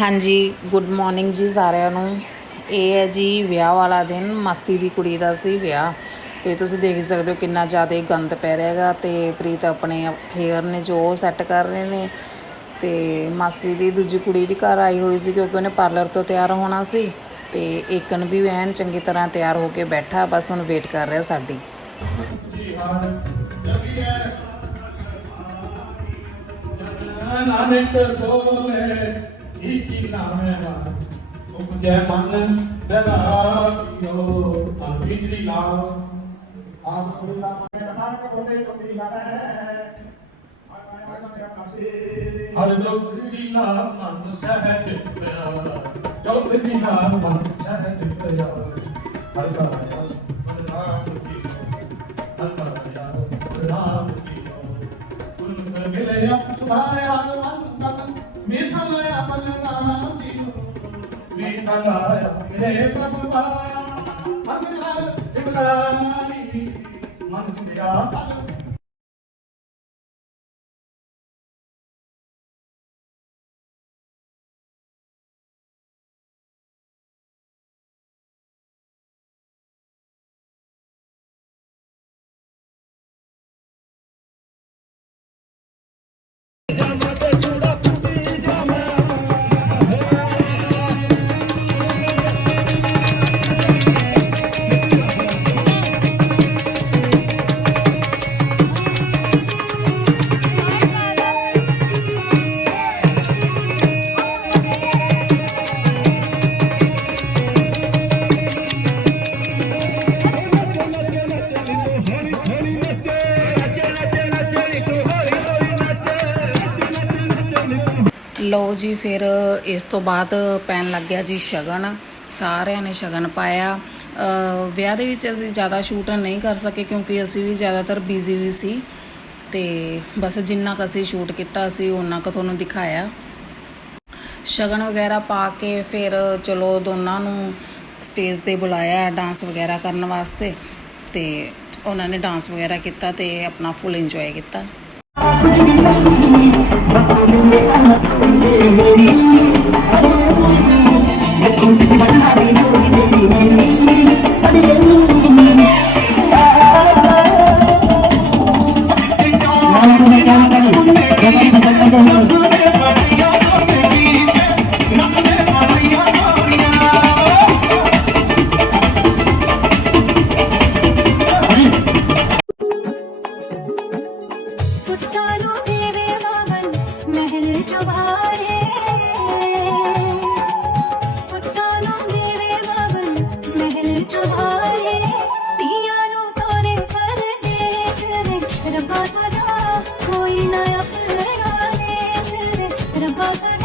ਹਾਂਜੀ good morning ਜੀ ਸਾਰਿਆਂ ਨੂੰ। ਇਹ ਹੈ ਜੀ ਵਿਆਹ ਵਾਲਾ ਦਿਨ, ਮਾਸੀ ਦੀ ਕੁੜੀ ਦਾ ਸੀ ਵਿਆਹ। ਤੇ ਤੁਸੀਂ ਦੇਖ ਸਕਦੇ ਹੋ ਕਿੰਨਾ ਜ਼ਿਆਦਾ ਗੰਦ ਪੈ ਰਿਹਾ ਹੈਗਾ ਤੇ ਪ੍ਰੀਤ ਆਪਣੇ ਹੇਅਰ ਨੇ ਜੋ ਸੈੱਟ ਕਰ ਰਹੇ ਨੇ। ਤੇ ਮਾਸੀ ਦੀ ਦੂਜੀ ਕੁੜੀ ਵੀ ਘਰ ਆਈ ਹੋਈ ਸੀ ਕਿਉਂਕਿ ਉਹਨੇ ਪਾਰਲਰ ਤੋਂ ਤਿਆਰ ਹੋਣਾ ਸੀ। ਤੇ ਏਕਨ ਵੀ ਐਨ ਚੰਗੀ ਤਰ੍ਹਾਂ ਤਿਆਰ ਹੋ ਕੇ ਬੈਠਾ, ਬਸ ਹੁਣ ਵੇਟ ਕਰ ਰਿਹਾ ਸਾਡੀ। ਨਾਨਕ ਬੋਲੇ ਇਕੀ ਨਾਮੇ ਉਪਜੈ ਮਨ ਦਰਾਇਓ ਆ ਬਿਜਲੀ ਲਾਓ ਆਪ ਕੋਈ ਨਾ ਨਾਨਕ ਬੋਲੇ ਕੋਈ ਲਾਣਾ ਹੈ ਹਰ ਜੋਗਰੀ ਨਾਮ ਮਨ ਸਹਿਜ ਪਿਆ ਜੋਗਰੀ ਨਾਮ ਮਨ ਸਹਿਜ ਪਿਆ ਹਰ ਦਾ ਨਾਮ ਕੀ ਹਰ ਦਾ ਨਾਮ ਕੀ ਸੁਨ ਮਿਲਿਆ ਸੁਭਾਏ ਹਨੂਮਾਨ ਮੀਠਾ ਲਾਇਆ ਮਨ ਨਾਮ ਜੀਓ ਮੀਠਾ ਲਾਇਆ ਮੇਰੇ ਪ੍ਰਭੂ ਦਾ ਮਨ ਹਰ ਇਬਰਾਨੀ ਮਨ ਮੇਰਾ ਹਰ ਲਓ ਜੀ, ਫਿਰ ਇਸ ਤੋਂ ਬਾਅਦ ਪੈਣ ਲੱਗ ਗਿਆ ਜੀ ਸ਼ਗਨ। ਸਾਰਿਆਂ ਨੇ ਸ਼ਗਨ ਪਾਇਆ। ਵਿਆਹ ਦੇ ਵਿੱਚ ਅਸੀਂ ਜ਼ਿਆਦਾ ਸ਼ੂਟ ਨਹੀਂ ਕਰ ਸਕੇ ਕਿਉਂਕਿ ਅਸੀਂ ਵੀ ਜ਼ਿਆਦਾਤਰ ਬਿਜ਼ੀ ਵੀ ਸੀ। ਤੇ ਬਸ ਜਿੰਨਾ ਕੁ ਅਸੀਂ ਸ਼ੂਟ ਕੀਤਾ ਸੀ ਉਹਨਾਂ ਕੁ ਤੁਹਾਨੂੰ ਦਿਖਾਇਆ। ਸ਼ਗਨ ਵਗੈਰਾ ਪਾ ਕੇ ਫਿਰ ਚਲੋ ਦੋਨਾਂ ਨੂੰ ਸਟੇਜ ਤੇ ਬੁਲਾਇਆ ਡਾਂਸ ਵਗੈਰਾ ਕਰਨ ਵਾਸਤੇ। ਤੇ ਉਹਨਾਂ ਨੇ ਡਾਂਸ ਵਗੈਰਾ ਕੀਤਾ ਤੇ ਆਪਣਾ ਫੁੱਲ ਇੰਜੋਏ ਕੀਤਾ। ਦੇ